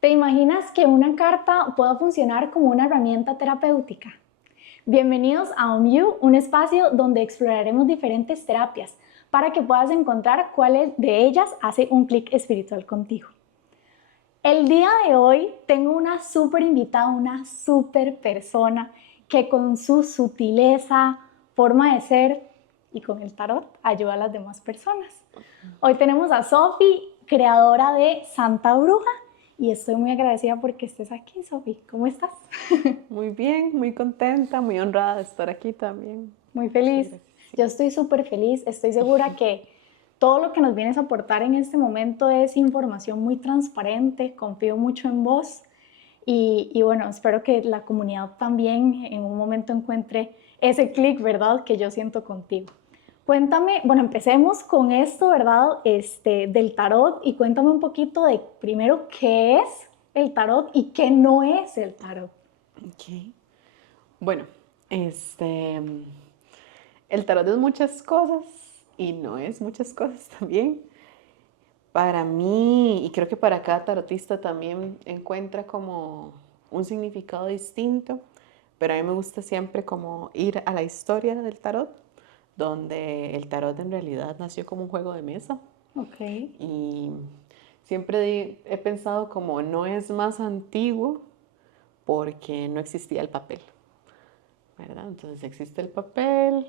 ¿Te imaginas que una carta pueda funcionar como una herramienta terapéutica? Bienvenidos a OmYou, un espacio donde exploraremos diferentes terapias para que puedas encontrar cuál de ellas hace un clic espiritual contigo. El día de hoy tengo una súper invitada, una súper persona que con su sutileza, forma de ser y con el tarot ayuda a las demás personas. Hoy tenemos a Sofi, creadora de Santa Bruja, y estoy muy agradecida porque estés aquí, Sofi. ¿Cómo estás? Muy bien, muy contenta, muy honrada de estar aquí también. Muy feliz. Gracias. Yo estoy súper feliz. Estoy segura que todo lo que nos vienes a aportar en este momento es información muy transparente. Confío mucho en vos. Y bueno, espero que la comunidad también en un momento encuentre ese clic, ¿verdad? Que yo siento contigo. Cuéntame, bueno, empecemos con esto, ¿verdad? Del tarot, y cuéntame un poquito de primero qué es el tarot y qué no es el tarot. Ok. Bueno, el tarot es muchas cosas y no es muchas cosas también. Para mí, y creo que para cada tarotista también encuentra como un significado distinto, pero a mí me gusta siempre como ir a la historia del tarot, donde el tarot en realidad nació como un juego de mesa. Ok. Y siempre he pensado como no es más antiguo porque no existía el papel, ¿verdad? Entonces existe el papel,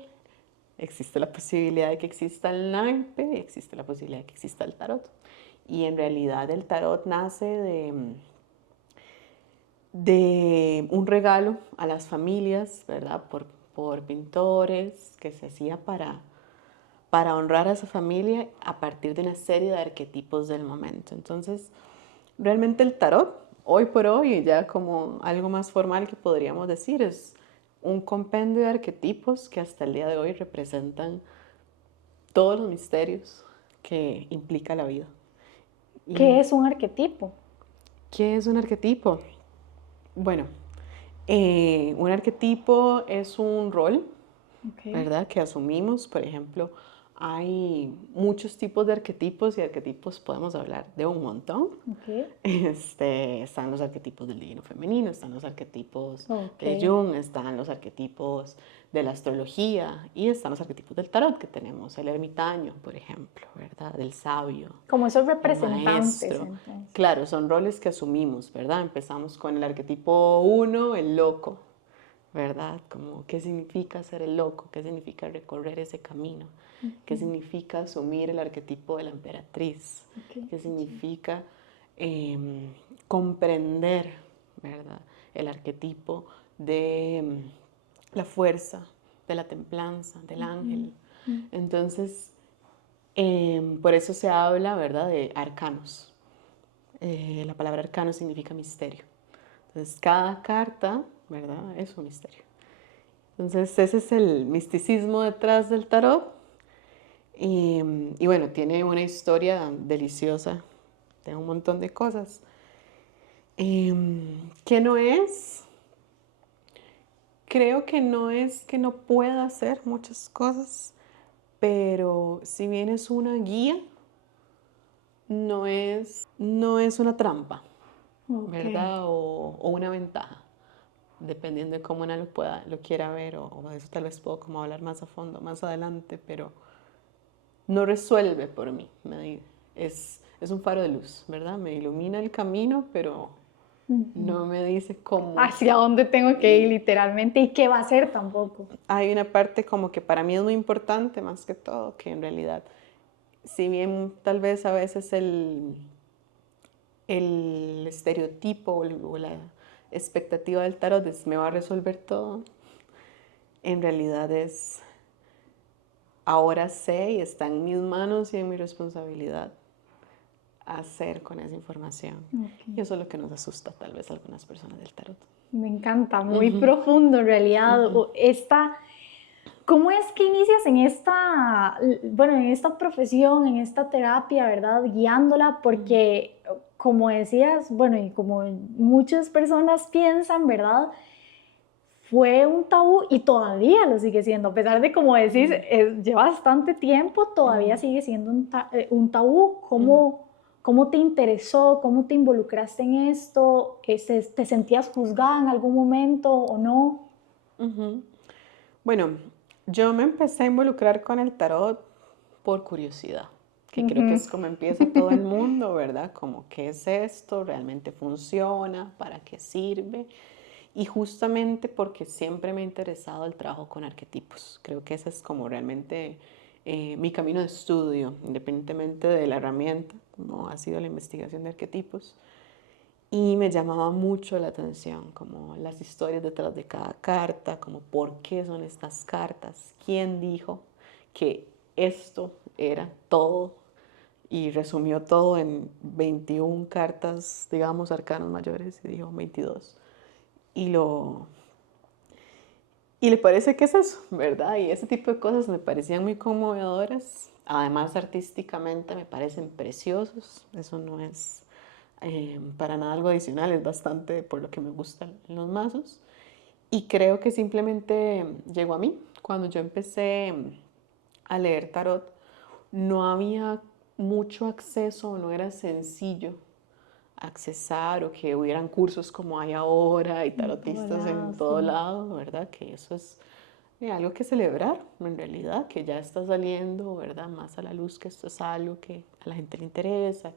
existe la posibilidad de que exista el naipe y existe la posibilidad de que exista el tarot. Y en realidad el tarot nace de un regalo a las familias, ¿verdad? Por pintores que se hacía para honrar a esa familia a partir de una serie de arquetipos del momento. Entonces, realmente el tarot, hoy por hoy, ya como algo más formal que podríamos decir, es un compendio de arquetipos que hasta el día de hoy representan todos los misterios que implica la vida. ¿Qué ¿Y es un arquetipo? qué es un arquetipo? Bueno, un arquetipo es un rol, Ok. ¿verdad? Que asumimos. Por ejemplo, hay muchos tipos de arquetipos y arquetipos podemos hablar de un montón. Ok. Están los arquetipos del divino femenino, están los arquetipos Ok. de Jung, están los arquetipos de la astrología y están los arquetipos del tarot que tenemos, el ermitaño, por ejemplo, ¿verdad? Del sabio, Como esos el representantes, maestro. entonces. Claro, son roles que asumimos, ¿verdad? Empezamos con el arquetipo uno, el loco, ¿verdad? Como qué significa ser el loco, qué significa recorrer ese camino, qué significa asumir el arquetipo de la emperatriz, Okay. qué significa comprender, ¿verdad? El arquetipo de la fuerza, de la templanza, del ángel. Entonces, por eso se habla, ¿verdad?, de arcanos. La palabra arcano significa misterio. Entonces, cada carta, ¿verdad?, es un misterio. Entonces, ese es el misticismo detrás del tarot. Y bueno, tiene una historia deliciosa de un montón de cosas. ¿Qué no es? Creo que no es que no pueda hacer muchas cosas, pero si bien es una guía, no es una trampa, Ok. ¿verdad? O una ventaja, dependiendo de cómo uno lo quiera ver, o de eso tal vez puedo como hablar más a fondo, más adelante, pero no resuelve por mí. Es un faro de luz, ¿verdad? Me ilumina el camino, pero no me dice cómo. ¿Hacia dónde tengo que ir Y literalmente? ¿Y qué va a hacer tampoco? hay una parte como que para mí es muy importante, más que todo, que en realidad, si bien tal vez a veces el estereotipo o la expectativa del tarot es me va a resolver todo, en realidad es ahora sé y está en mis manos y en mi responsabilidad hacer con esa información. Y Okay. eso es lo que nos asusta tal vez a algunas personas del tarot. Me encanta, muy profundo en realidad. ¿Cómo es que inicias en en esta profesión, en esta terapia, ¿verdad? Guiándola, porque como decías, bueno, y como muchas personas piensan, ¿verdad? Fue un tabú y todavía lo sigue siendo, a pesar de, como decís, lleva bastante tiempo, todavía sigue siendo un tabú. ¿Cómo te interesó? ¿Cómo te involucraste en esto? ¿Te sentías juzgada en algún momento o no? Ujú. Bueno, yo me empecé a involucrar con el tarot por curiosidad, que creo que es como empieza todo el mundo, ¿verdad? Como, ¿qué es esto? ¿Realmente funciona? ¿Para qué sirve? Y justamente porque siempre me ha interesado el trabajo con arquetipos. Creo que ese es como realmente mi camino de estudio, independientemente de la herramienta, como ha sido la investigación de arquetipos. Y me llamaba mucho la atención, como las historias detrás de cada carta, como por qué son estas cartas, quién dijo que esto era todo y resumió todo en 21 cartas, digamos, arcanos mayores, y dijo 22. Y le parece que es eso, ¿verdad? Y ese tipo de cosas me parecían muy conmovedoras. Además, artísticamente me parecen preciosos. Eso no es para nada algo adicional, es bastante por lo que me gustan los mazos. Y creo que simplemente llegó a mí. Cuando yo empecé a leer tarot, no había mucho acceso, no era sencillo accesar o que hubieran cursos como hay ahora y En todo tarotistas en lado, todo sí. lado, ¿verdad? Que eso es algo que celebrar, en realidad, que ya está saliendo, ¿verdad? Más a la luz, que esto es algo que a la gente le interesa,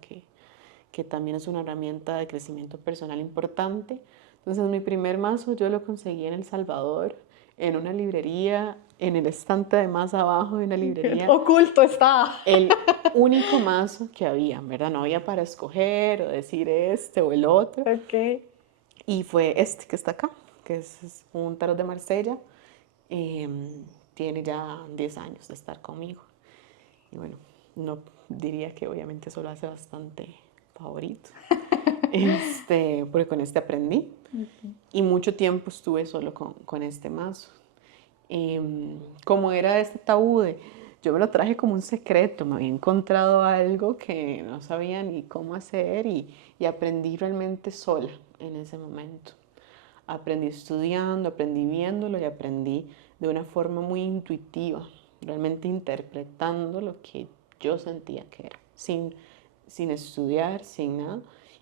que también es una herramienta de crecimiento personal importante. Entonces, mi primer mazo yo lo conseguí en El Salvador, en una librería, en el estante de más abajo de una librería, Oculto está. el único mazo que había, ¿verdad? No había para escoger o decir este o el otro. Ok. Y fue este que está acá, que es un tarot de Marsella. Eh, Tiene ya 10 años de estar conmigo. Y bueno, no diría que obviamente eso lo hace bastante favorito. Porque con este aprendí. Y mucho tiempo estuve solo con este mazo. Como era este tabú de, yo me lo traje como un secreto, me había encontrado algo que no sabía ni cómo hacer y aprendí realmente sola en ese momento. Aprendí estudiando, aprendí viéndolo y aprendí de una forma muy intuitiva, realmente interpretando lo que yo sentía que era, sin estudiar, sin nada.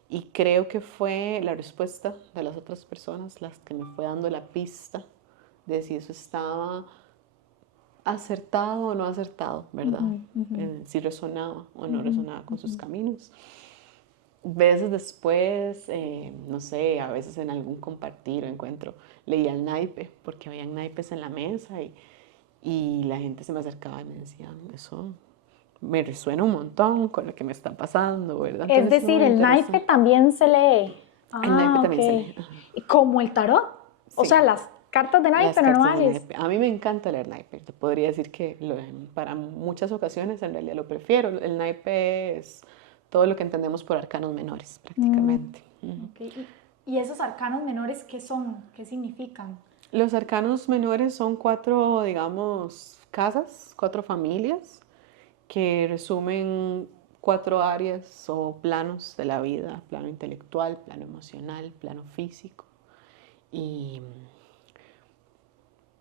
Y creo que fue la respuesta de las otras personas las que me fue dando la pista de si eso estaba acertado o no acertado, ¿verdad? Si resonaba o no resonaba con sus caminos. Veces después, no sé, a veces en algún compartir o encuentro, leía el naipe, porque había naipes en la mesa y la gente se me acercaba y me decía, eso me resuena un montón con lo que me está pasando, ¿verdad? Es Entonces eso decir, me el interesó. naipe también se lee. El naipe Ah, ok. también se lee. Ajá. ¿Y como el tarot? O sea, Sí, las cartas de las naipe cartas de normales. naipe. A mí me encanta leer naipe. Te podría decir que para muchas ocasiones en realidad lo prefiero. El naipe es todo lo que entendemos por arcanos menores, prácticamente. Okay. ¿Y esos arcanos menores qué son? ¿Qué significan? Los arcanos menores son 4, digamos, casas, 4 familias que resumen 4 áreas o planos de la vida: plano intelectual, plano emocional, plano físico y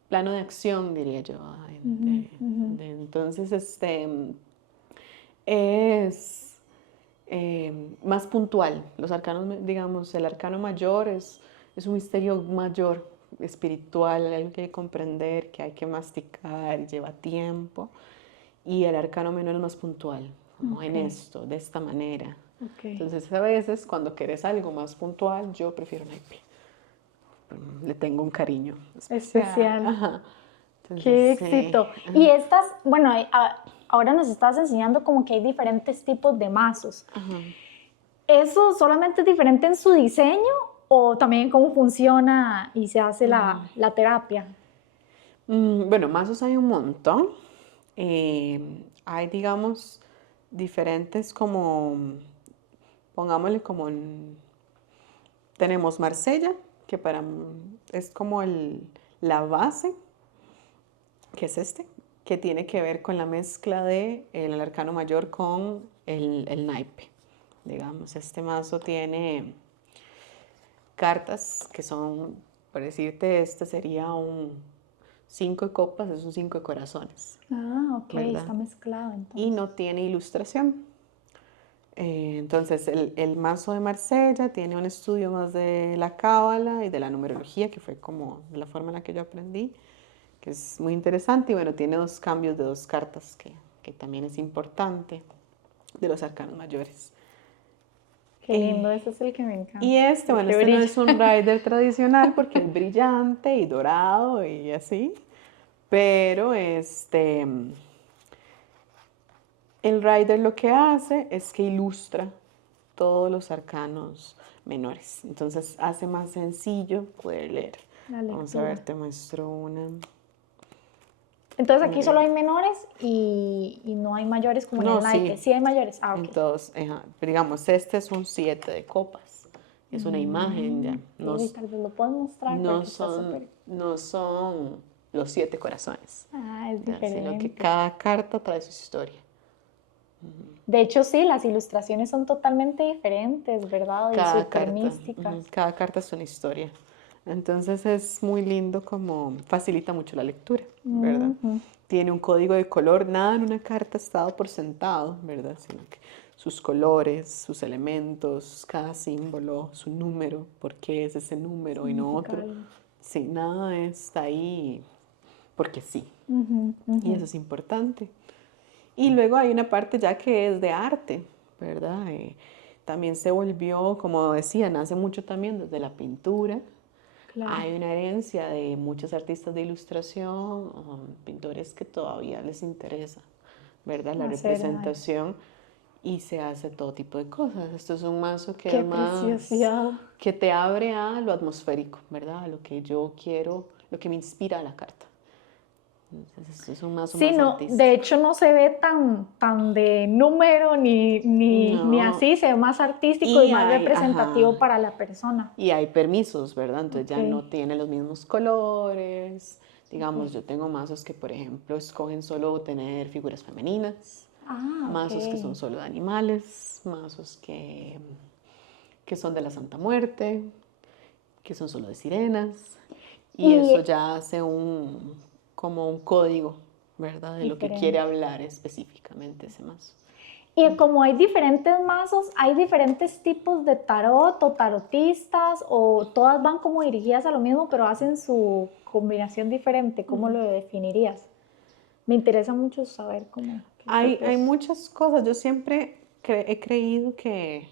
plano de acción, diría yo. Entonces, es más puntual. Los arcanos, digamos, el arcano mayor es un misterio mayor, espiritual, algo que hay que comprender, que hay que masticar, lleva tiempo. Y el arcano menor es más puntual, como en esto, de esta manera. Entonces, a veces, cuando quieres algo más puntual, yo prefiero naipe. Le tengo un cariño especial. Especial. Ajá. Entonces, Qué sí. éxito. Y estas, bueno, ahora nos estás enseñando como que hay diferentes tipos de mazos. Ajá. ¿Eso solamente es diferente en su diseño o también cómo funciona y se hace la terapia? Bueno, mazos hay un montón. Hay, digamos, diferentes como, pongámosle como, tenemos Marsella, que es como la base, que es que tiene que ver con la mezcla de el arcano mayor con el naipe. Digamos, este mazo tiene cartas que son, por decirte, este sería un 5 de copas, es un 5 de corazones. Ah, ok, ¿Verdad? está mezclado Y entonces. no tiene ilustración. Entonces, el mazo de Marsella tiene un estudio más de la cábala y de la numerología, que fue como la forma en la que yo aprendí, que es muy interesante. Y bueno, tiene 2 cambios de 2 cartas, que también es importante, de los arcanos mayores. Qué lindo, ese es el que me encanta. Y bueno, Que este no brilla. es un rider tradicional porque es brillante y dorado y así, pero el rider lo que hace es que ilustra todos los arcanos menores, entonces hace más sencillo poder leer. La Vamos a lectura. ver, te muestro una. Entonces aquí solo hay menores y no hay mayores como en No, el naipe. sí, Sí hay mayores. Ah, ok. entonces, pero digamos, este es un 7 de copas, es una imagen ya, Sí, tal vez lo puedo mostrar porque está súper. no son los 7 corazones, Ah, es ya, sino que diferente. cada carta trae su historia. De hecho, sí, las ilustraciones son totalmente diferentes, ¿verdad? Y Cada súper carta, místicas. cada carta es una historia. Entonces es muy lindo, como facilita mucho la lectura, ¿verdad? Ujú. Tiene un código de color, nada en una carta está dado por sentado, ¿verdad? Sino que sus colores, sus elementos, cada símbolo, su número, por qué es ese número y no otro. Significado. Sí, nada está ahí porque sí. Ujú, Y ujú. eso es importante. Y luego hay una parte ya que es de arte, ¿verdad? También se volvió, como decía, nace mucho también desde la pintura. Claro. Hay una herencia de muchos artistas de ilustración, pintores que todavía les interesa, ¿verdad? La Hacer, ay, representación, y se hace todo tipo de cosas. Esto es un mazo que qué además preciosidad. que te abre a lo atmosférico, ¿verdad? A lo que yo quiero, lo que me inspira a la carta. Entonces, esto es un mazo Sí, más no, de artístico. hecho no se ve tan de número ni No, así, se ve más artístico y y más hay, representativo ajá, para la persona. y hay permisos, ¿verdad? Entonces Ok. ya no tiene los mismos colores. Digamos, yo tengo mazos que, por ejemplo, escogen solo tener figuras femeninas, Ah, ok. mazos que son solo de animales, mazos que son de la Santa Muerte, que son solo de sirenas. Y eso Y ya hace como un código, ¿verdad? De lo que quiere diferente. hablar específicamente ese mazo. Y como hay diferentes mazos, hay diferentes tipos de tarot o tarotistas, o todas van como dirigidas a lo mismo, pero hacen su combinación diferente. ¿Cómo lo definirías? Me interesa mucho saber cómo, qué Hay tipos. muchas cosas. Yo siempre he creído que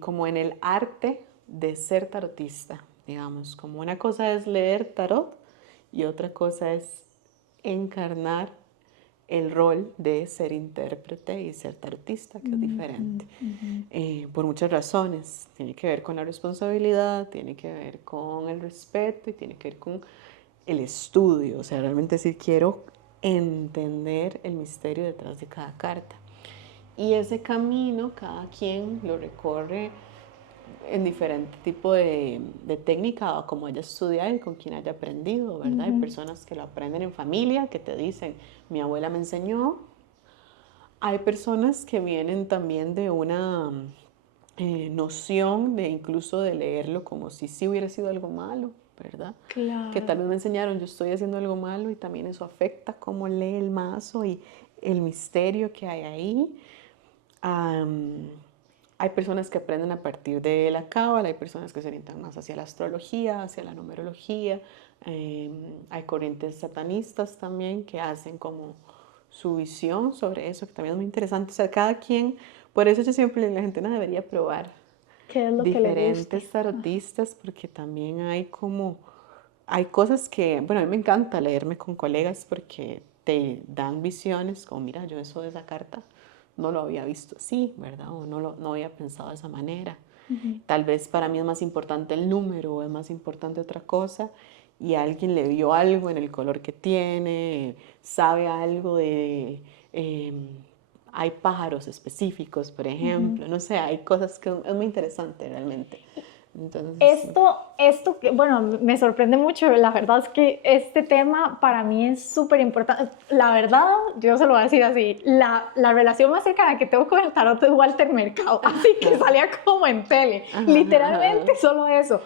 como en el arte de ser tarotista, digamos, como una cosa es leer tarot y otra cosa es encarnar el rol de ser intérprete y ser tarotista, que es diferente. Por muchas razones. Tiene que ver con la responsabilidad, tiene que ver con el respeto y tiene que ver con el estudio. O sea, realmente sí quiero entender el misterio detrás de cada carta. Y ese camino cada quien lo recorre en diferente tipo de técnica, o como haya estudiado y con quien haya aprendido, ¿verdad? Hay personas que lo aprenden en familia, que te dicen, mi abuela me enseñó. Hay personas que vienen también de una noción de incluso de leerlo como si sí hubiera sido algo malo, ¿verdad? Que Claro. tal vez me enseñaron, yo estoy haciendo algo malo y también eso afecta cómo lee el mazo y el misterio que hay ahí. Hay personas que aprenden a partir de la cábala, hay personas que se orientan más hacia la astrología, hacia la numerología. Hay corrientes satanistas también que hacen como su visión sobre eso, que también es muy interesante. O sea, cada quien, por eso yo siempre le digo a la gente, no debería probar ¿Qué es lo que le guste? diferentes tarotistas, porque también hay cosas que, bueno, a mí me encanta leerme con colegas porque te dan visiones, como mira, yo eso de esa carta no lo había visto así, ¿verdad? O no había pensado de esa manera. Tal vez para mí es más importante el número o es más importante otra cosa y alguien le vio algo en el color que tiene, sabe algo de... hay pájaros específicos, por ejemplo, no sé, hay cosas que es muy interesante realmente. Entonces, sí. Esto que, bueno, me sorprende mucho, la verdad es que este tema para mí es súper importante. La verdad, yo se lo voy a decir así, la relación más cercana que tengo con el tarot es Walter Mercado, así que salía como en tele, Ajá, literalmente ajá. solo eso.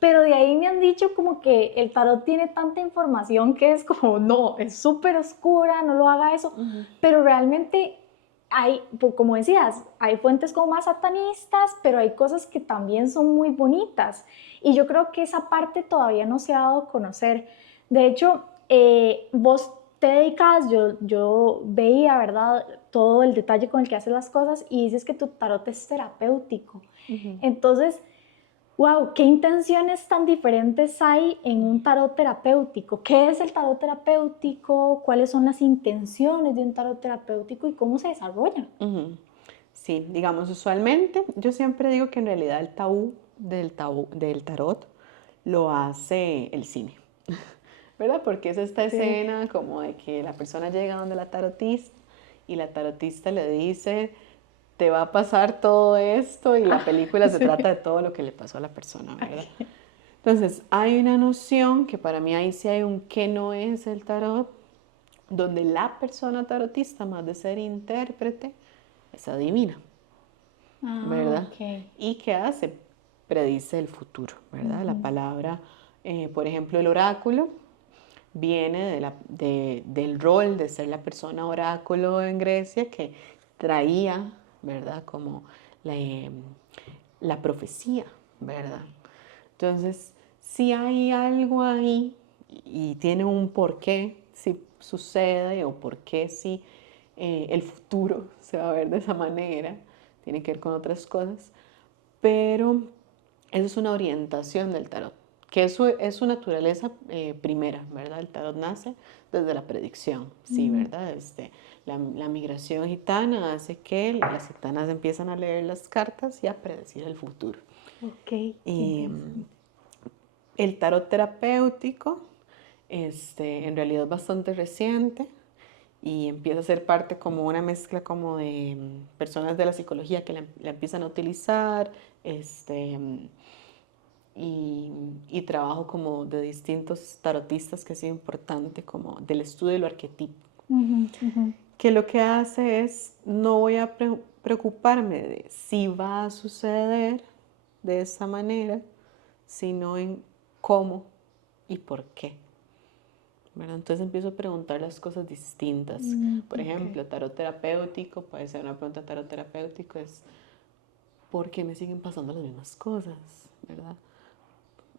Pero de ahí me han dicho como que el tarot tiene tanta información que es como, no, es súper oscura, no lo haga eso, pero realmente como decías, hay fuentes como más satanistas, pero hay cosas que también son muy bonitas. Y yo creo que esa parte todavía no se ha dado a conocer. De hecho, vos te dedicas, yo veía, ¿verdad?, todo el detalle con el que haces las cosas y dices que tu tarot es terapéutico. Entonces, wow, ¿qué intenciones tan diferentes hay en un tarot terapéutico? ¿Qué es el tarot terapéutico? ¿Cuáles son las intenciones de un tarot terapéutico y cómo se desarrolla? Sí, digamos, usualmente yo siempre digo que en realidad el tabú del tarot lo hace el cine, ¿verdad? Porque es esta escena como de que la persona llega donde la tarotista y la tarotista le dice, te va a pasar todo esto y la película se trata de todo lo que le pasó a la persona, ¿verdad? Entonces, hay una noción que para mí ahí sí hay un qué no es el tarot, donde la persona tarotista, más de ser intérprete, es adivina, ¿verdad? Okay. ¿Y qué hace? Predice el futuro, ¿verdad? La palabra, por ejemplo, el oráculo viene del rol de ser la persona oráculo en Grecia que traía, ¿verdad? Como la profecía, ¿verdad? Entonces, si hay algo ahí y tiene un porqué si sucede o por qué si el futuro se va a ver de esa manera, tiene que ver con otras cosas, pero eso es una orientación del tarot, que eso es su naturaleza primera, ¿verdad? El tarot nace desde la predicción, sí, ¿verdad? La migración gitana hace que las gitanas empiezan a leer las cartas y a predecir el futuro. Ok. El tarot terapéutico en realidad es bastante reciente y empieza a ser parte como una mezcla como de personas de la psicología que la empiezan a utilizar y trabajo como de distintos tarotistas que ha sido importante como del estudio de lo arquetípico. Que lo que hace es, no voy a preocuparme de si va a suceder de esa manera, sino en cómo y por qué. ¿Verdad? Entonces empiezo a preguntar las cosas distintas. Por ejemplo, tarot terapéutico, puede ser una pregunta tarot terapéutico, es ¿por qué me siguen pasando las mismas cosas? ¿Verdad?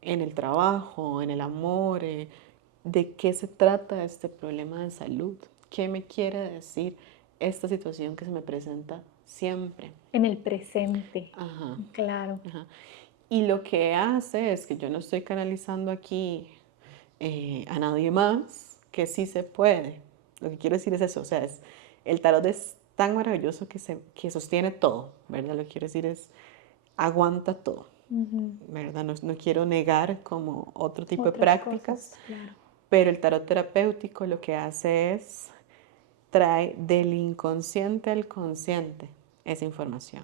En el trabajo, en el amor, ¿de qué se trata este problema de salud? ¿Qué me quiere decir esta situación que se me presenta siempre? En el presente. Ajá. Claro. Ajá. Y lo que hace es que yo no estoy canalizando aquí a nadie más, que sí se puede. Lo que quiero decir es eso, o sea, el tarot es tan maravilloso que sostiene todo, ¿verdad? Lo que quiero decir es, aguanta todo, ¿verdad? No quiero negar como otro tipo de prácticas, cosas, claro. pero el tarot terapéutico lo que hace es, trae del inconsciente al consciente esa información.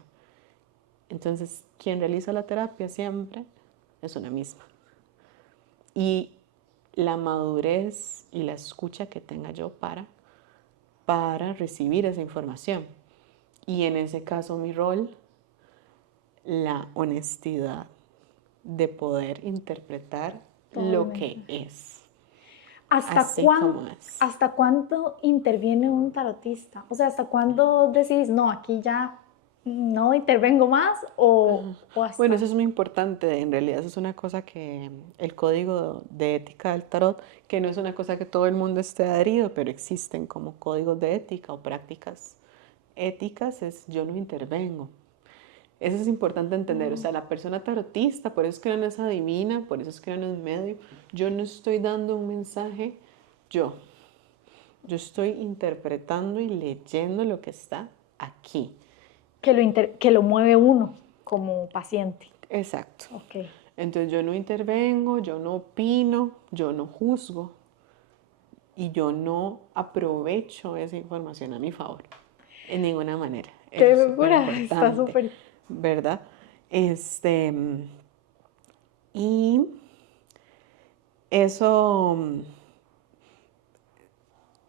Entonces, quien realiza la terapia siempre es una misma. Y la madurez y la escucha que tenga yo para recibir esa información. Y en ese caso mi rol, la honestidad de poder interpretar lo que es. ¿Hasta cuándo interviene un tarotista? O sea, ¿hasta cuándo decís, no, aquí ya no intervengo más? Bueno, eso es muy importante. En realidad eso es una cosa que el código de ética del tarot, que no es una cosa que todo el mundo esté adherido, pero existen como códigos de ética o prácticas éticas, es yo no intervengo. Eso es importante entender, o sea, la persona tarotista, por eso es que no es adivina, por eso es que no es medio, yo no estoy dando un mensaje, yo estoy interpretando y leyendo lo que está aquí. Que lo mueve uno como paciente. Exacto. Okay. Entonces yo no intervengo, yo no opino, yo no juzgo y yo no aprovecho esa información a mi favor, en ninguna manera. ¡Qué Eso es locura! Está súper. ¿Verdad? Y eso,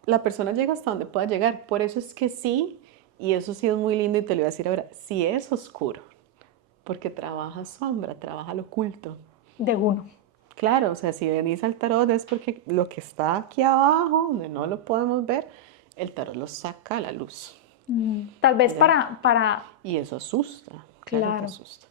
la persona llega hasta donde pueda llegar. Por eso es que sí, y eso sí es muy lindo y te lo voy a decir ahora, sí es oscuro, porque trabaja sombra, trabaja lo oculto. De uno. Claro, o sea, si venís al tarot es porque lo que está aquí abajo, donde no lo podemos ver, el tarot lo saca a la luz. Tal vez ¿verdad? para Y eso asusta, claro que claro, asusta.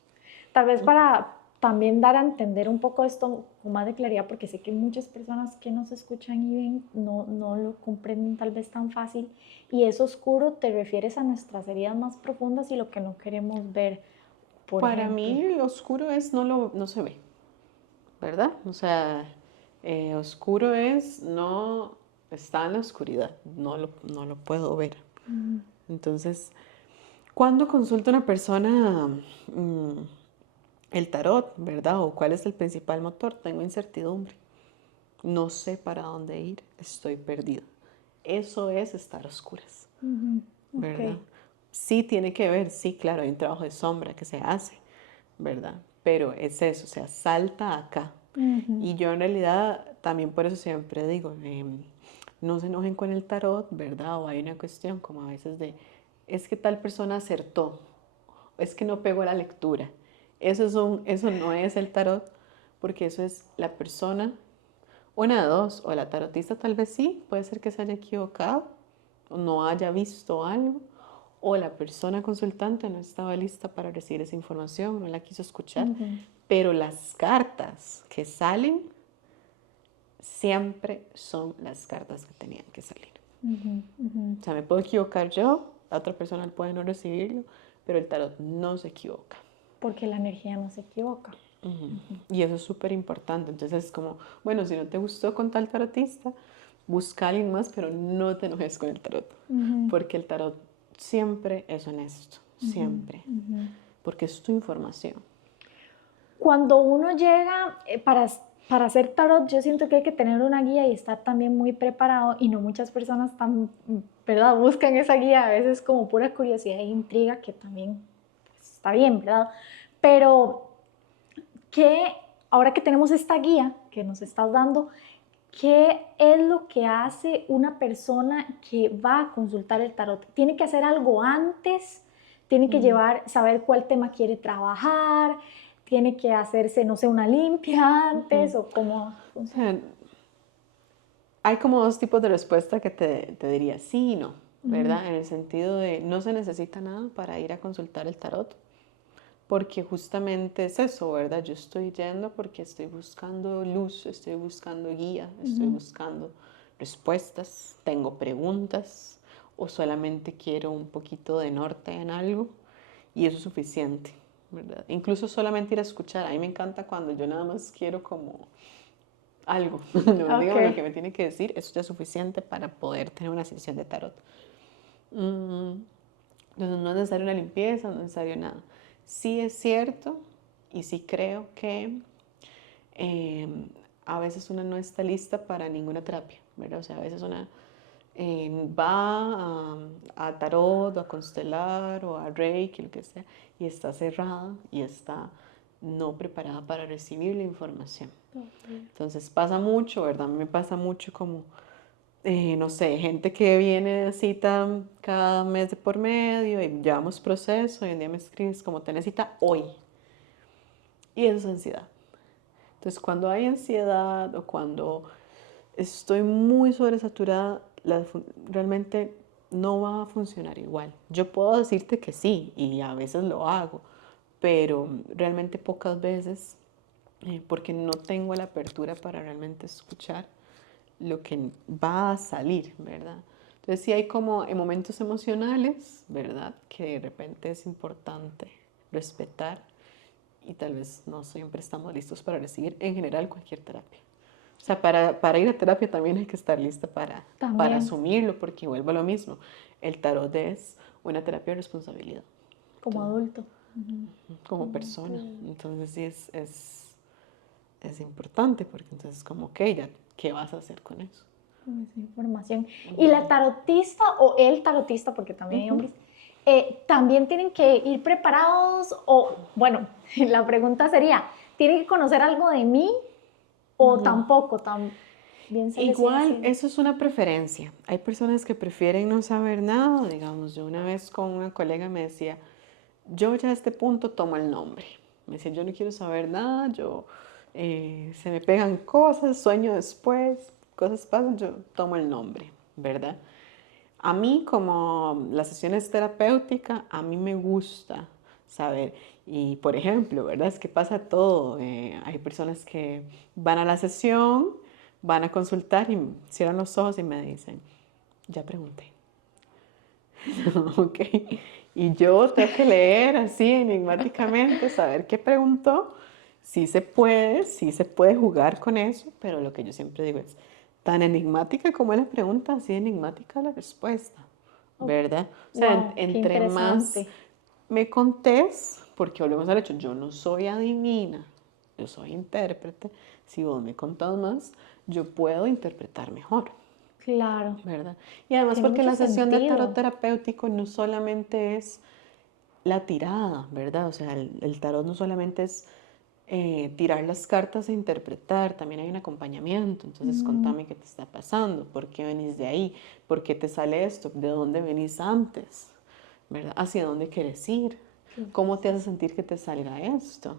tal vez para también dar a entender un poco esto con más de claridad, porque sé que muchas personas que nos escuchan y ven no lo comprenden tal vez tan fácil. Y es oscuro, te refieres a nuestras heridas más profundas y lo que no queremos ver, por Para ejemplo. mí lo oscuro es no se ve, ¿verdad? O sea, oscuro es no está en la oscuridad, no lo puedo ver. Entonces, cuando consulta una persona el tarot, ¿verdad? O cuál es el principal motor, tengo incertidumbre, no sé para dónde ir, estoy perdido. Eso es estar a oscuras, Ok. ¿verdad? Sí tiene que ver, sí, claro, hay un trabajo de sombra que se hace, ¿verdad? Pero es eso, o sea, salta acá. Y yo en realidad también por eso siempre digo, no se enojen con el tarot, ¿verdad? O hay una cuestión como a veces de, es que tal persona acertó, es que no pegó la lectura. Eso no es el tarot, porque eso es la persona, una de dos, o la tarotista tal vez sí, puede ser que se haya equivocado, o no haya visto algo, o la persona consultante no estaba lista para recibir esa información, no la quiso escuchar, pero las cartas que salen siempre son las cartas que tenían que salir. O sea, me puedo equivocar yo, la otra persona puede no recibirlo, pero el tarot no se equivoca. Porque la energía no se equivoca. Y eso es súper importante. Entonces es como, bueno, si no te gustó con tal tarotista, busca a alguien más, pero no te enojes con el tarot. Porque el tarot siempre es honesto, siempre. Porque es tu información. Cuando uno llega para hacer tarot, yo siento que hay que tener una guía y estar también muy preparado y no muchas personas tan, ¿verdad? Buscan esa guía, a veces como pura curiosidad e intriga, que también pues, está bien, ¿verdad? Pero ¿qué, ahora que tenemos esta guía que nos estás dando, qué es lo que hace una persona que va a consultar el tarot? ¿Tiene que hacer algo antes? ¿Tiene que saber cuál tema quiere trabajar? ¿Tiene que hacerse, no sé, una limpia antes? ¿O cómo O funciona? sea, hay como dos tipos de respuesta que te diría sí y no, ¿verdad? En el sentido de no se necesita nada para ir a consultar el tarot, porque justamente es eso, ¿verdad? Yo estoy yendo porque estoy buscando luz, estoy buscando guía, estoy buscando respuestas, tengo preguntas o solamente quiero un poquito de norte en algo y eso es suficiente, ¿verdad? Incluso solamente ir a escuchar, a mí me encanta cuando yo nada más quiero como algo, no Ok. dígame lo que me tiene que decir, eso ya es suficiente para poder tener una sesión de tarot. Entonces no es necesario una limpieza, no es necesario nada. Sí es cierto y sí creo que eh, a veces una no está lista para ninguna terapia, ¿verdad? O sea, a veces una va a tarot o a constelar o a reiki, lo que sea, y está cerrada y está no preparada para recibir la información. Entonces pasa mucho, ¿verdad? A mí me pasa mucho como, no sé, gente que viene de cita cada mes de por medio y llevamos proceso y un día me escribes como tenés cita hoy. Y eso es ansiedad. Entonces cuando hay ansiedad o cuando estoy muy sobresaturada, realmente no va a funcionar igual. Yo puedo decirte que sí y a veces lo hago, pero realmente pocas veces porque no tengo la apertura para realmente escuchar lo que va a salir, ¿verdad? Entonces sí hay como en momentos emocionales, ¿verdad? Que de repente es importante respetar y tal vez no siempre estamos listos para recibir en general cualquier terapia. O sea, para ir a terapia también hay que estar lista para También, asumirlo, porque vuelvo a lo mismo. El tarot es una terapia de responsabilidad. como adulto. Como Como persona. tú. Entonces sí es importante porque entonces como, ok, ya, ¿qué vas a hacer con eso? Con esa información. Y la tarotista o el tarotista, porque también hay hombres, también tienen que ir preparados o, bueno, la pregunta sería, ¿tienen que conocer algo de mí o tampoco? También se les sigue Igual, haciendo. eso es una preferencia. Hay personas que prefieren no saber nada. Digamos, yo una vez con una colega me decía, yo ya a este punto tomo el nombre. Me decía, yo no quiero saber nada, se me pegan cosas, sueño después, cosas pasan, yo tomo el nombre, ¿verdad? A mí, como la sesión es terapéutica, a mí me gusta saber. Y, por ejemplo, ¿verdad? Es que pasa todo. Hay personas que van a la sesión, van a consultar y cierran los ojos y me dicen, ya pregunté. Ok. Y yo tengo que leer así enigmáticamente, saber qué preguntó. Sí se puede jugar con eso, pero lo que yo siempre digo es, tan enigmática como es la pregunta, así enigmática la respuesta, ¿verdad? O sea, Wow, qué entre más interesante. me contés, porque volvemos al hecho, yo no soy adivina, yo soy intérprete, si vos me contás más, yo puedo interpretar mejor. Claro, ¿Verdad? Y además tiene porque mucho la sesión de tarot sentido. terapéutico no solamente es la tirada, ¿verdad? O sea, el tarot no solamente es tirar las cartas e interpretar, también hay un acompañamiento. Entonces, Mm, contame qué te está pasando, por qué venís de ahí, por qué te sale esto, de dónde venís antes, ¿verdad? Hacia dónde quieres ir, cómo te hace sentir que te salga esto.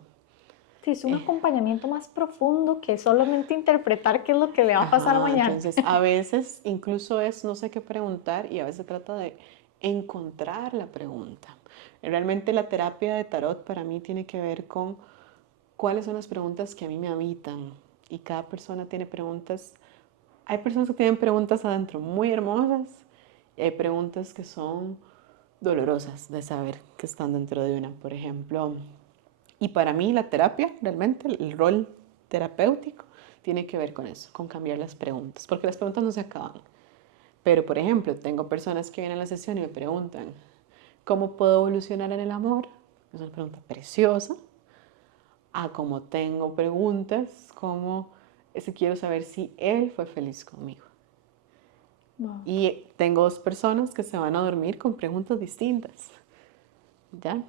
sí, es un Eh, acompañamiento más profundo que solamente interpretar qué es lo que le va a pasar Ajá, mañana. entonces a veces incluso es no sé qué preguntar y a veces se trata de encontrar la pregunta. Realmente la terapia de tarot para mí tiene que ver con cuáles son las preguntas que a mí me habitan y cada persona tiene preguntas. Hay personas que tienen preguntas adentro muy hermosas y hay preguntas que son dolorosas de saber que están dentro de una. Por ejemplo, y para mí la terapia, realmente el rol terapéutico, tiene que ver con eso, con cambiar las preguntas, porque las preguntas no se acaban. Pero, por ejemplo, tengo personas que vienen a la sesión y me preguntan, ¿cómo puedo evolucionar en el amor? Es una pregunta preciosa. Como tengo preguntas como, quiero saber si él fue feliz conmigo. Wow, Y tengo dos personas que se van a dormir con preguntas distintas. ¿Ya?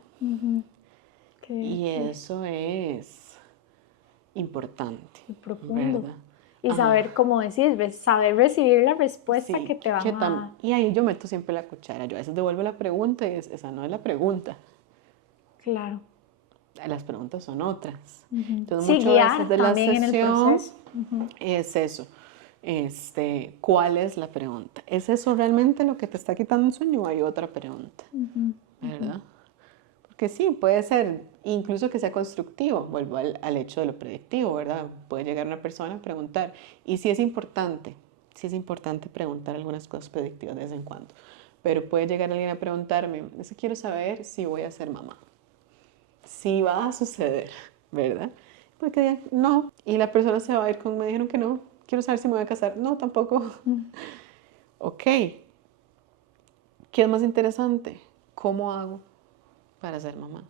Y qué eso es importante, profundo. ¿verdad? Y Ajá, saber, como decís, saber recibir la respuesta que sí, te van a dar. y ahí yo meto siempre la cuchara, yo a veces devuelvo la pregunta y esa no es la pregunta, Claro. las preguntas son otras. Ujú. Entonces Sí, muchas veces guiar de la también en el sesión proceso. Ujú, es eso, ¿cuál es la pregunta? ¿Es eso realmente lo que te está quitando el sueño o hay otra pregunta? ujú, ujú. ¿Verdad? Porque sí, puede ser, incluso que sea constructivo, vuelvo al hecho de lo predictivo, ¿verdad? Puede llegar una persona a preguntar, y sí es importante preguntar algunas cosas predictivas de vez en cuando, pero puede llegar alguien a preguntarme, es que quiero saber si voy a ser mamá, si va a suceder, ¿verdad? Porque no, y la persona se va a ir con, me dijeron que no, quiero saber si me voy a casar, no, tampoco. Ok, ¿qué es más interesante? ¿Cómo hago para ser mamá?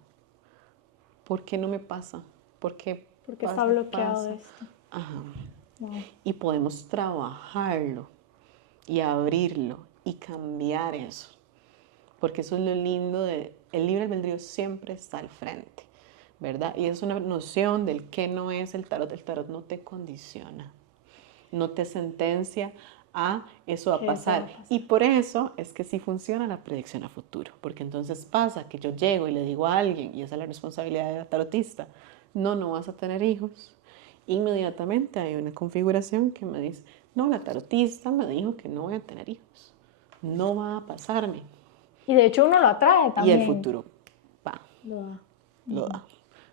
¿Por qué no me pasa? ¿Por qué Porque está pasa? bloqueado Pasa. esto. Ajá. Wow. Y podemos trabajarlo y abrirlo y cambiar eso. Porque eso es lo lindo de el libre albedrío siempre está al frente, ¿verdad? Y es una noción del que no es el tarot. El tarot no te condiciona, no te sentencia a eso va a Que eso va pasar. a pasar. Y por eso es que sí funciona la predicción a futuro, porque entonces pasa que yo llego y le digo a alguien, y esa es la responsabilidad de la tarotista, no, no vas a tener hijos. Inmediatamente hay una configuración que me dice, no, la tarotista me dijo que no voy a tener hijos, no va a pasarme. Y de hecho uno lo atrae Y el también. futuro va, Lo da. lo da,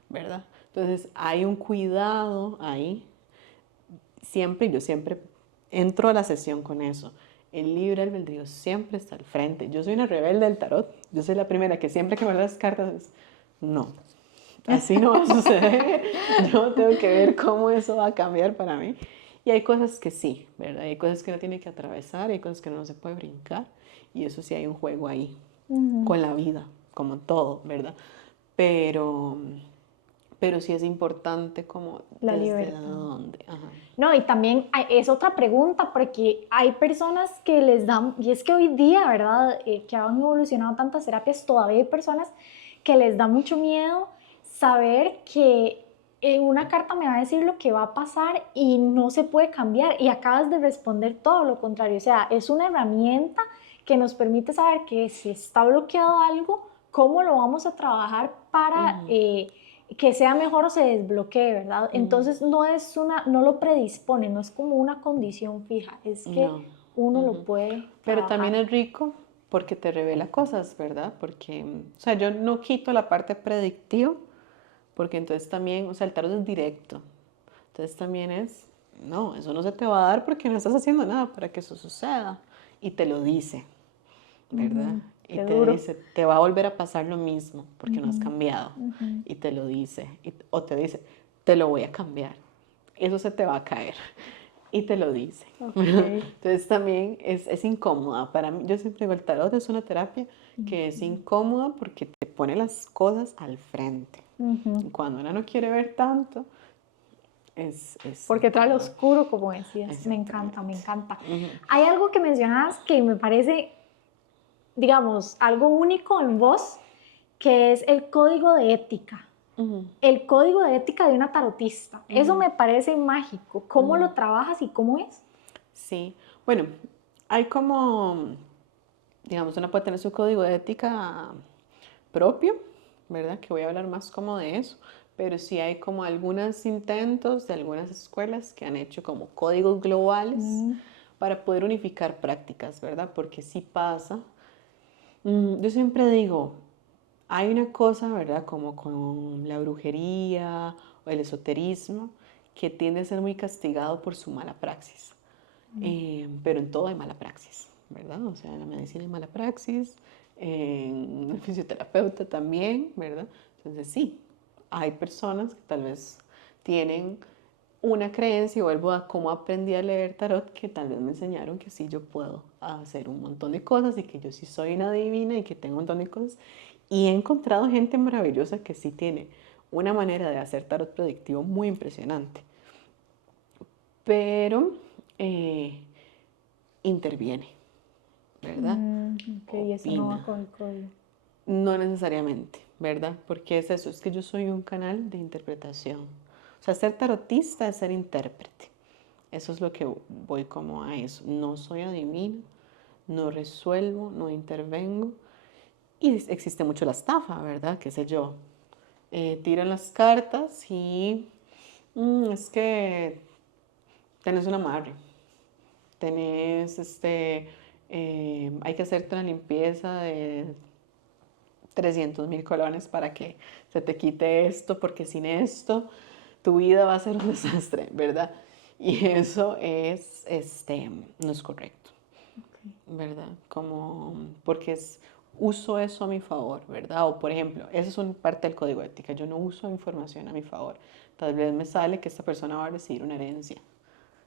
¿verdad? Entonces hay un cuidado ahí siempre, yo siempre entro a la sesión con eso. El libre albedrío siempre está al frente. Yo soy una rebelde del tarot. Yo soy la primera que siempre que me das cartas es, no, así no va a suceder. Yo tengo que ver cómo eso va a cambiar para mí. Y hay cosas que sí, ¿verdad? Hay cosas que uno tiene que atravesar, hay cosas que no se puede brincar. Y eso sí hay un juego ahí, Ujú. con la vida, como todo, ¿verdad? Pero, pero sí es importante como La desde libertad. dónde. Ajá. No, y también es otra pregunta, porque hay personas que les dan, y es que hoy día, ¿verdad? Que han evolucionado tantas terapias, todavía hay personas que les da mucho miedo saber que en una carta me va a decir lo que va a pasar y no se puede cambiar. Y acabas de responder todo lo contrario. O sea, es una herramienta que nos permite saber que si está bloqueado algo, cómo lo vamos a trabajar para que sea mejor o se desbloquee, ¿verdad? Entonces no lo predispone, no es como una condición fija, es que No. uno lo puede Pero también trabajar. es rico porque te revela cosas, ¿verdad? Porque, o sea, yo no quito la parte predictiva, porque entonces también, o sea, el tarot es directo. Entonces también es, no, eso no se te va a dar porque no estás haciendo nada para que eso suceda. Y te lo dice, ¿verdad? Ujú, Y qué te duro. dice, te va a volver a pasar lo mismo porque no has Ujú, cambiado. ujú. Y te lo dice. O te dice, te lo voy a cambiar. Eso se te va a caer. Y te lo dice. Ok. Entonces también es incómoda. Para mí, yo siempre digo, el tarot es una terapia que es incómoda porque te pone las cosas al frente. Ujú. Y cuando una no quiere ver tanto, es Porque trae lo incómodo. oscuro, como decías. Me encanta, me Exactamente. encanta. Ujú. Hay algo que mencionas que me parece, digamos, algo único en vos, que es el código de ética. Ujú. El código de ética de una tarotista. Eso Ujú. me parece mágico. ¿Cómo Ujú. lo trabajas y cómo es? Sí. Bueno, hay como, digamos, una puede tener su código de ética propio, ¿verdad? Que voy a hablar más como de eso, pero sí hay como algunos intentos de algunas escuelas que han hecho como códigos globales Mm, para poder unificar prácticas, ¿verdad? Porque sí pasa. Yo siempre digo, hay una cosa, ¿verdad? Como con la brujería o el esoterismo, que tiende a ser muy castigado por su mala praxis. Pero en todo hay mala praxis, ¿verdad? O sea, en la medicina hay mala praxis, en el fisioterapeuta también, ¿verdad? Entonces sí, hay personas que tal vez tienen una creencia, y vuelvo a cómo aprendí a leer tarot, que tal vez me enseñaron que sí yo puedo hacer un montón de cosas y que yo sí soy una divina y que tengo un montón de cosas. Y he encontrado gente maravillosa que sí tiene una manera de hacer tarot predictivo muy impresionante. Pero eh, interviene, ¿verdad? ok, eso no va Opina. con el código. No necesariamente, ¿verdad? Porque es eso, es que yo soy un canal de interpretación. O sea, ser tarotista es ser intérprete. Eso es lo que voy como a eso. No soy adivina, no resuelvo, no intervengo. Y existe mucho la estafa, ¿verdad? Qué sé yo. Tiran las cartas y es que tenés un amarre, tenés hay que hacerte una limpieza de 300.000 colones para que se te quite esto, porque sin esto tu vida va a ser un desastre, ¿verdad? Y eso no es correcto, Okay. ¿verdad? Como, porque uso eso a mi favor, ¿verdad? O por ejemplo, esa es una parte del código de ética, yo no uso información a mi favor. Tal vez me sale que esta persona va a recibir una herencia.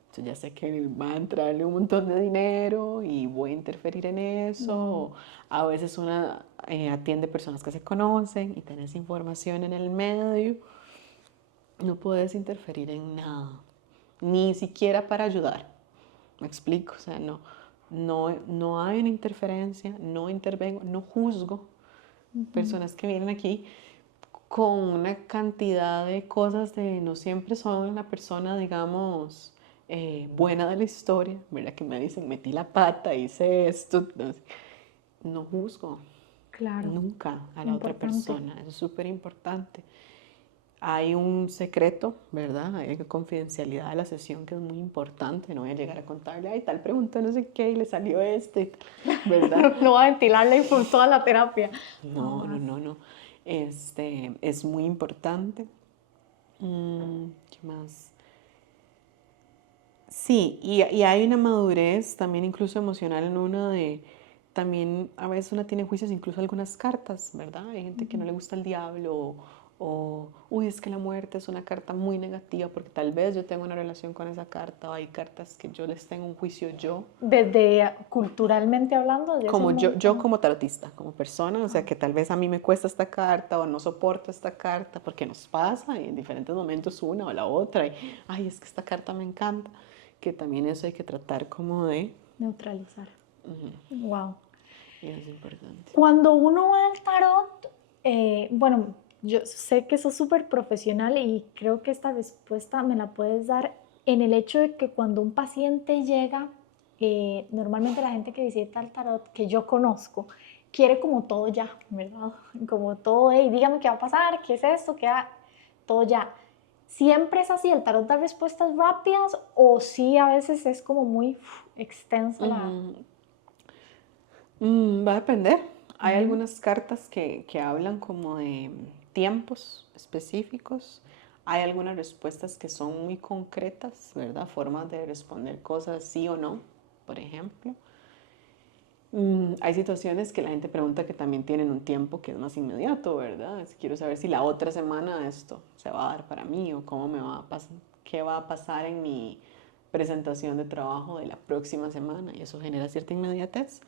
Entonces ya sé que va a entrarle un montón de dinero y voy a interferir en Wow, eso. A veces una atiende personas que se conocen y tenés información en el medio. No puedes interferir en nada, ni siquiera para ayudar. Me explico, o sea, no hay una interferencia, no intervengo, no juzgo personas que vienen aquí con una cantidad de cosas de no siempre son la persona, digamos, buena de la historia, ¿verdad? Que me dicen, metí la pata, hice esto. No juzgo claro, nunca a la otra importante. persona, eso es súper importante. Hay un secreto, ¿verdad? Hay confidencialidad de la sesión que es muy importante. No voy a llegar a contarle, ay, tal pregunta, no sé qué, y le salió esto, ¿verdad? No va a ventilar la info toda la terapia. No, no, Jamás. no, no. Es muy importante. ¿Qué más? Sí, y hay una madurez también incluso emocional en uno de, también a veces uno tiene juicios, incluso algunas cartas, ¿verdad? Hay gente que no le gusta el diablo uy, es que la muerte es una carta muy negativa porque tal vez yo tengo una relación con esa carta o hay cartas que yo les tengo un juicio yo, Desde culturalmente hablando, de ese como yo montón. como tarotista, como persona, o sea Ah, que tal vez a mí me cuesta esta carta o no soporto esta carta porque nos pasa y en diferentes momentos una o la otra y, ay, es que esta carta me encanta, que también eso hay que tratar como de, neutralizar. Wow. y es importante. Cuando uno va al tarot, bueno, yo sé que sos súper profesional y creo que esta respuesta me la puedes dar en el hecho de que cuando un paciente llega, normalmente la gente que visita el tarot que yo conozco quiere como todo ya, ¿verdad? Como todo, hey, dígame qué va a pasar, qué es esto, todo ya. ¿Siempre es así? ¿El tarot da respuestas rápidas o sí a veces es como muy extensa la... Va a depender. Hay algunas cartas que hablan como de tiempos específicos. Hay algunas respuestas que son muy concretas, ¿verdad? Formas de responder cosas sí o no, por ejemplo. Hay situaciones que la gente pregunta que también tienen un tiempo que es más inmediato, ¿verdad? Quiero saber si la otra semana esto se va a dar para mí o cómo me va a pasar, qué va a pasar en mi presentación de trabajo de la próxima semana y eso genera cierta inmediatez.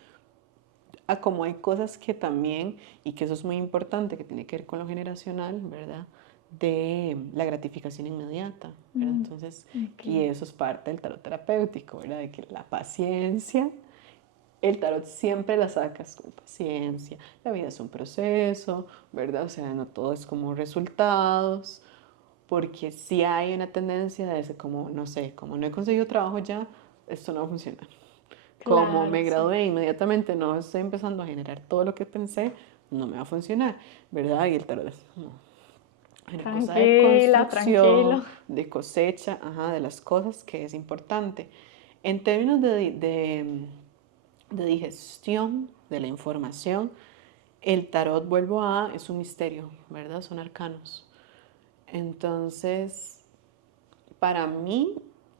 Como hay cosas que también, y que eso es muy importante, que tiene que ver con lo generacional, ¿verdad? De la gratificación inmediata, ¿verdad? Entonces, y eso es parte del tarot terapéutico, ¿verdad? De que la paciencia, el tarot siempre la sacas con paciencia, la vida es un proceso, ¿verdad? O sea, no todo es como resultados, porque si hay una tendencia de ese como, no sé, como no he conseguido trabajo ya, esto no va a funcionar. Como Claro, me sí. gradué inmediatamente, no estoy empezando a generar todo lo que pensé, no me va a funcionar, ¿verdad? Y el tarot es una cosa de Tranquila, construcción, tranquilo. de cosecha, ajá, de las cosas que es importante. En términos de digestión de la información, el tarot, vuelvo a, es un misterio, ¿verdad? Son arcanos. Entonces, para mí,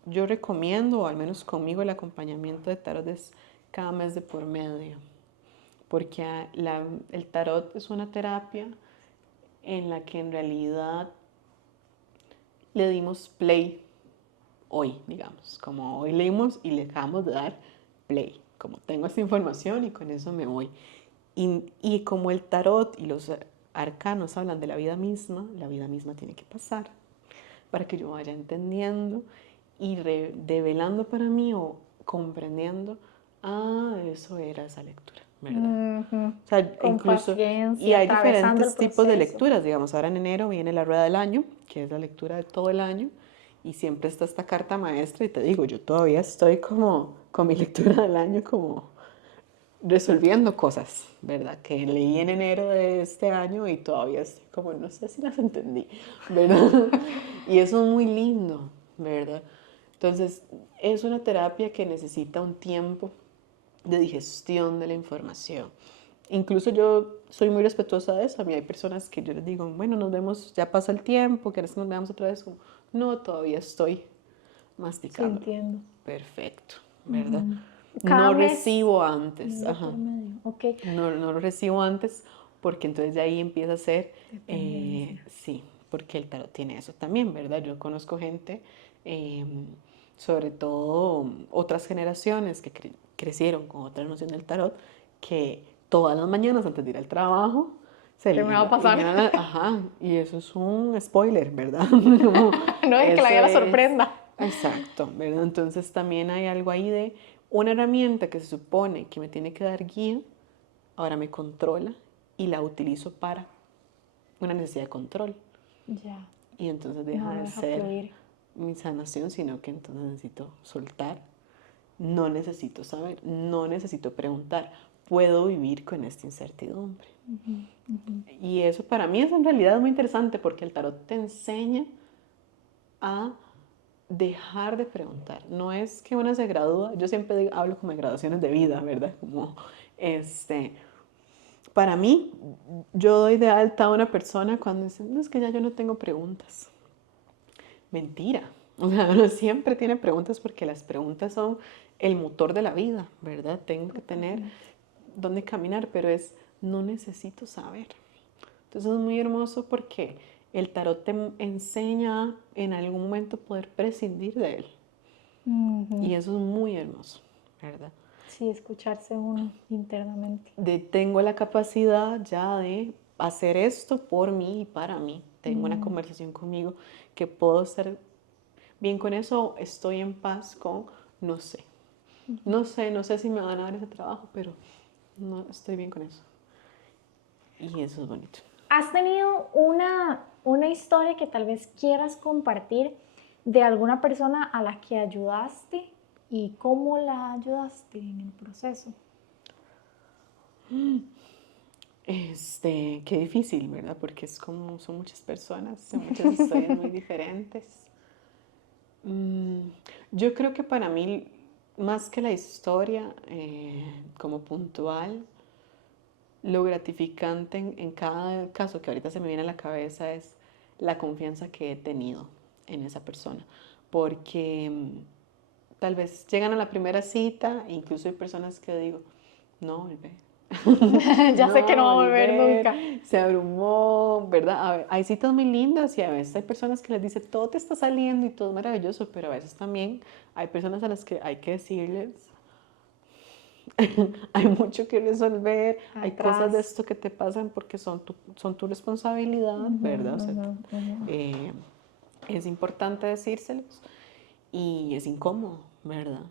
yo recomiendo, o al menos conmigo, el acompañamiento de tarot es cada mes de por medio, porque el tarot es una terapia en la que en realidad le dimos play hoy, digamos, como hoy leímos y le acabamos de dar play, como tengo esta información y con eso me voy. Y como el tarot y los arcanos hablan de la vida misma tiene que pasar para que yo vaya entendiendo y develando para mí o comprendiendo, eso era esa lectura, ¿verdad? O sea, Con incluso, y paciencia, hay atravesando el diferentes tipos de proceso. lecturas, digamos, ahora en enero viene la rueda del año, que es la lectura de todo el año, y siempre está esta carta maestra, y te digo, yo todavía estoy como con mi lectura del año como resolviendo cosas, ¿verdad? Que leí en enero de este año y todavía estoy como, no sé si las entendí, ¿verdad? Y eso es muy lindo, ¿verdad? Entonces, es una terapia que necesita un tiempo de digestión de la información. Incluso yo soy muy respetuosa de eso. A mí hay personas que yo les digo, bueno, nos vemos, ya pasa el tiempo, ¿quieres que nos veamos otra vez? Como, no, todavía estoy Sí, masticándolo. entiendo. Perfecto, ¿verdad? Cada No mes, recibo antes, de ajá. por medio. Ok. No lo recibo antes porque entonces de ahí empieza a ser, Dependencia. sí, porque el tarot tiene eso también, ¿verdad? Yo conozco gente, eh, sobre todo otras generaciones que crecieron con otra noción del tarot, que todas las mañanas antes de ir al trabajo se ¿Qué me va leen a pasar? ajá, y eso es un spoiler, ¿verdad? Como, No es que la eso vida la es, sorprenda. exacto, ¿verdad? Entonces también hay algo ahí de una herramienta que se supone que me tiene que dar guía, ahora me controla y la utilizo para una necesidad de control. Ya, Y entonces no deja me de deja ser fluir. mi sanación, sino que entonces necesito soltar, no necesito saber, no necesito preguntar, puedo vivir con esta incertidumbre. Y eso para mí es en realidad muy interesante porque el tarot te enseña a dejar de preguntar. No es que uno se gradúa, yo siempre hablo como de graduaciones de vida, ¿verdad? Como para mí, yo doy de alta a una persona cuando dicen, no, es que ya yo no tengo preguntas. Mentira. O sea, uno siempre tiene preguntas porque las preguntas son el motor de la vida, ¿verdad? Tengo que tener Totalmente. dónde caminar, pero no necesito saber. Entonces es muy hermoso porque el tarot te enseña en algún momento poder prescindir de él. Y eso es muy hermoso, ¿verdad? Sí, escucharse uno internamente. Tengo la capacidad ya de hacer esto por mí y para mí. Tengo una conversación conmigo que puedo estar bien con eso, estoy en paz con no sé. No sé si me van a dar ese trabajo, pero no estoy bien con eso. Y eso es bonito. ¿Has tenido una historia que tal vez quieras compartir de alguna persona a la que ayudaste y cómo la ayudaste en el proceso? qué difícil, ¿verdad? Porque es como, son muchas personas, son muchas historias muy diferentes. Yo creo que para mí, más que la historia como puntual, lo gratificante en cada caso que ahorita se me viene a la cabeza es la confianza que he tenido en esa persona. Porque tal vez llegan a la primera cita, incluso hay personas que digo, no, volvé. Ya sé que no va a volver volver, nunca. se abrumó, ¿verdad? Hay citas muy lindas y a veces hay personas que les dice todo te está saliendo y todo es maravilloso, pero a veces también hay personas a las que hay que decirles hay mucho que resolver, hay cosas de Atrás. esto que te pasan porque son tu responsabilidad, ¿verdad? O sea, eh, es importante decírselos y es incómodo, ¿verdad?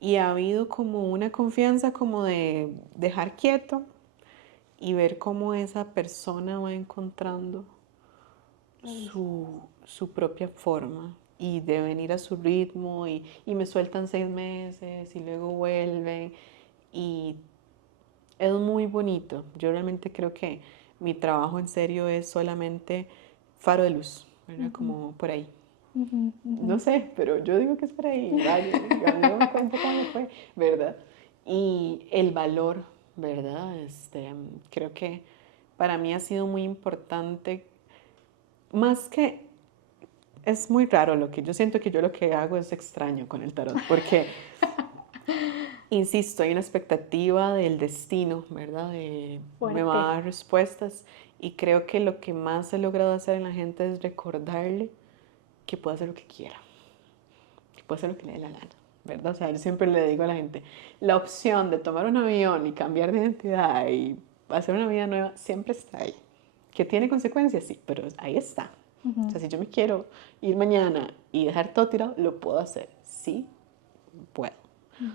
Y ha habido como una confianza como de dejar quieto y ver cómo esa persona va encontrando su propia forma y de venir a su ritmo y me sueltan 6 meses y luego vuelven y es muy bonito. Yo realmente creo que mi trabajo en serio es solamente faro de luz, ¿verdad? Como por ahí. No sé, pero yo digo que es por ahí. Vaya, yo me cuento cómo me fue, ¿verdad? Y el valor, ¿verdad? Creo que para mí ha sido muy importante, más que es muy raro lo que yo siento que yo lo que hago es extraño con el tarot, porque insisto, hay una expectativa del destino, ¿verdad? Me va Fuerte. a dar respuestas y creo que lo que más he logrado hacer en la gente es recordarle que puede hacer lo que quiera, que puede hacer lo que le dé la gana, ¿verdad? O sea, yo siempre le digo a la gente, la opción de tomar un avión y cambiar de identidad y hacer una vida nueva siempre está ahí. ¿Que tiene consecuencias? Sí, pero ahí está. O sea, si yo me quiero ir mañana y dejar todo tirado, lo puedo hacer. Sí, puedo.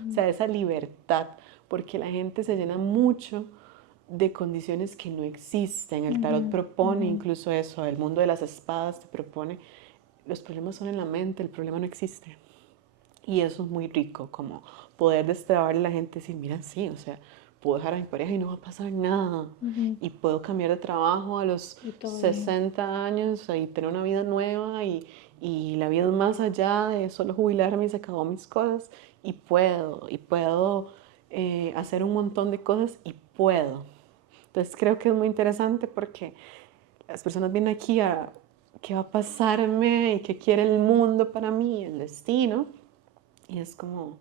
O sea, esa libertad, porque la gente se llena mucho de condiciones que no existen. El tarot propone incluso eso, el mundo de las espadas te propone, los problemas son en la mente, el problema no existe. Y eso es muy rico, como poder destrabarle a la gente y decir, mira, sí, o sea, puedo dejar a mi pareja y no va a pasar nada. Y puedo cambiar de trabajo a los Y todo bien. 60 años y tener una vida nueva y la vida es más allá de solo jubilarme y se acabó mis cosas. Y puedo hacer un montón de cosas y puedo. Entonces creo que es muy interesante porque las personas vienen aquí a qué va a pasarme y qué quiere el mundo para mí, el destino. Y es como,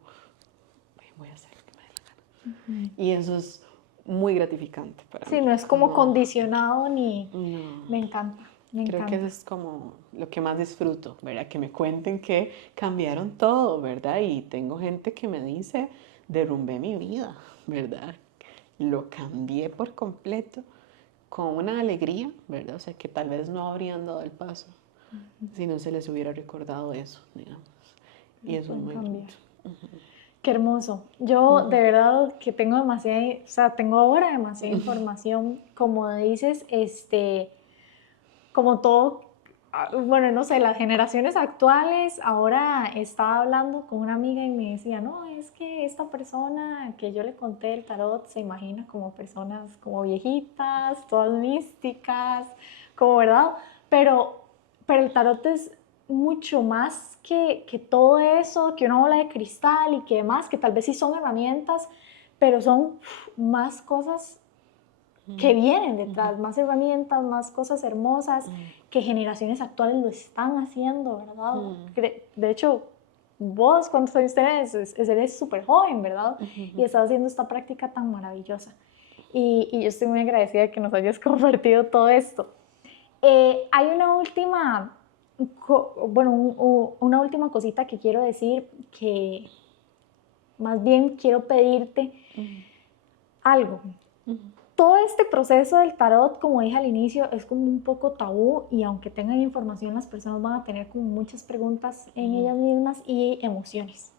voy a hacer lo que me dé la gana. Y eso es muy gratificante para Sí, mí. no es como Como, condicionado ni... no, Me encanta, me creo que eso encanta. es como lo que más disfruto, ¿verdad? Que me cuenten que cambiaron todo, ¿verdad? Y tengo gente que me dice, derrumbé mi vida, ¿verdad? Lo cambié por completo con una alegría, ¿verdad? O sea, que tal vez no habrían dado el paso si no se les hubiera recordado eso, digamos. Y eso es Pueden muy cambiar. bonito. Qué hermoso. Yo de verdad que tengo demasiada, o sea, tengo ahora demasiada información. Como dices, como todo, bueno, no sé, las generaciones actuales, ahora estaba hablando con una amiga y me decía, no, es que esta persona que yo le conté el tarot se imagina como personas como viejitas, todas místicas, como verdad, pero, pero el tarot es mucho más que todo eso, que una bola de cristal y que demás, que tal vez sí son herramientas, pero son más cosas que vienen detrás, más herramientas, más cosas hermosas que generaciones actuales lo están haciendo, ¿verdad? De hecho, vos, ¿cuántos años tenés? Eres súper joven, ¿verdad? Y estás haciendo esta práctica tan maravillosa. Y yo estoy muy agradecida de que nos hayas compartido todo esto. Hay una última, bueno, una última cosita que quiero decir, que más bien quiero pedirte algo. Todo este proceso del tarot, como dije al inicio, es como un poco tabú y aunque tengan información, las personas van a tener como muchas preguntas en ellas mismas y emociones.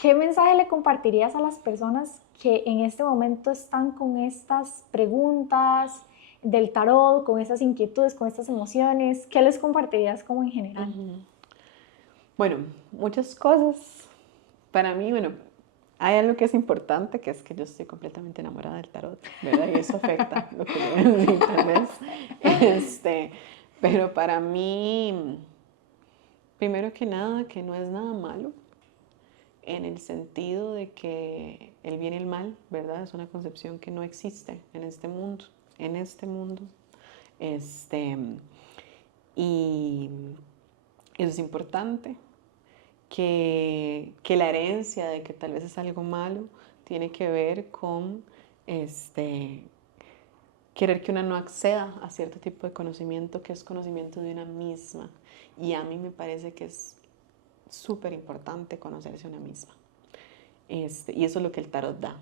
¿Qué mensaje le compartirías a las personas que en este momento están con estas preguntas del tarot, con estas inquietudes, con estas emociones? ¿Qué les compartirías como en general? Bueno, muchas cosas. Para mí, bueno, Hay algo que es importante, que es que yo estoy completamente enamorada del tarot, ¿verdad? Y eso afecta lo que yo voy a decir, tal vez. Pero para mí, primero que nada, que no es nada malo, en el sentido de que el bien y el mal, ¿verdad? Es una concepción que no existe en este mundo, en este mundo. Y eso es importante, que la herencia de que tal vez es algo malo tiene que ver con querer que una no acceda a cierto tipo de conocimiento que es conocimiento de una misma. Y a mí me parece que es súper importante conocerse a una misma. Y eso es lo que el tarot da,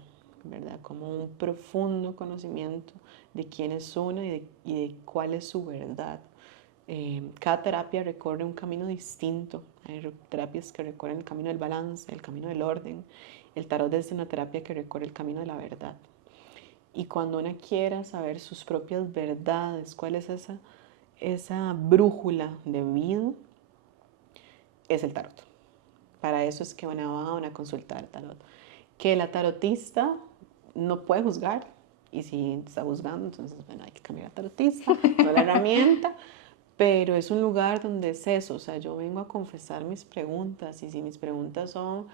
¿verdad? Como un profundo conocimiento de quién es una y de cuál es su verdad. Cada terapia recorre un camino distinto. Hay terapias que recorren el camino del balance, el camino del orden. El tarot es una terapia que recorre el camino de la verdad. Y cuando una quiera saber sus propias verdades, cuál es esa brújula de vida, es el tarot. Para eso es que una va a una consulta del tarot. Que la tarotista no puede juzgar, y si está juzgando, entonces bueno, hay que cambiar a tarotista, no la herramienta, pero es un lugar donde es eso, o sea, yo vengo a confesar mis preguntas, y si mis preguntas son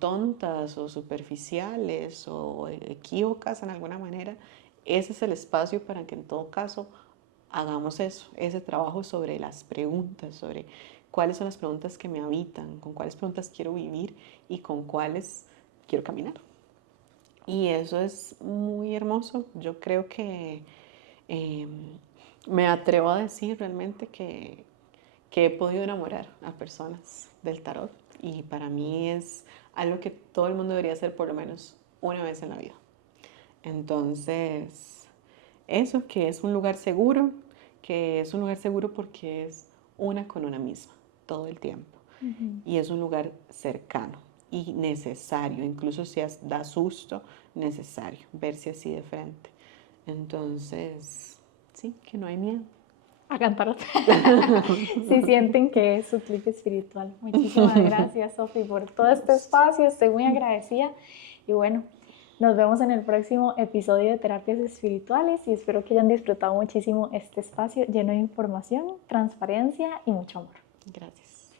tontas o superficiales o equívocas en alguna manera, ese es el espacio para que en todo caso hagamos eso, ese trabajo sobre las preguntas, sobre cuáles son las preguntas que me habitan, con cuáles preguntas quiero vivir y con cuáles quiero caminar. Y eso es muy hermoso. Yo creo que me atrevo a decir realmente que he podido enamorar a personas del tarot y para mí es algo que todo el mundo debería hacer por lo menos una vez en la vida. Entonces, eso, que es un lugar seguro, que es un lugar seguro porque es una con una misma todo el tiempo. Y es un lugar cercano y necesario, incluso si da susto, necesario verse así de frente. Entonces, sí, que no hay miedo. A cantar. Si sienten que es su clic espiritual. Muchísimas gracias, Sofi, por todo este espacio. Estoy muy agradecida. Y bueno, nos vemos en el próximo episodio de Terapias Espirituales y espero que hayan disfrutado muchísimo este espacio lleno de información, transparencia y mucho amor. Gracias.